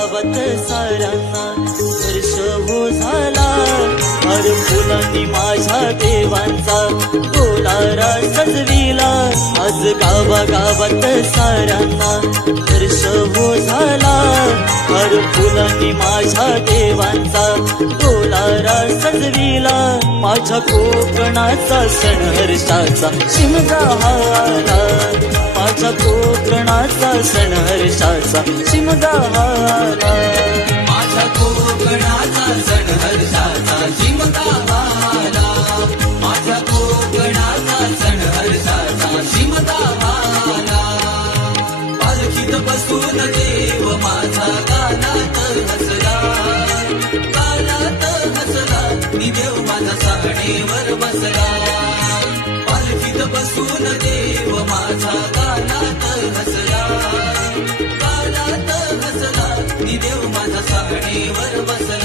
गावात साऱ्यांना वर्ष हो झाला, हर फुलांनी माझ्या देवांचा डोलारा सजविला. आज गावागावात साऱ्यांना वर्ष हो झाला, हर फुलांनी माझ्या देवांचा डोलारा सजविला. माझ्या कोकणाचा सण हर्षाचा शिमगा हा आला, माझ्या कोकणाचा सण हर्षाचा शिमगा हा आला. माझ्या कोकणाचा सण हर्षाचा शिमगा आला, माझ्या कोकणाचा सण हर्षाचा शिमगा आला. पालखीत बसून देव माझा गालात हसला, गालात हसला, मी देव माझा साडीवर बसला. पालखीत बसून देव माझा गालात हसला, गालात हसला, मी देव माझा साडीवर बसला.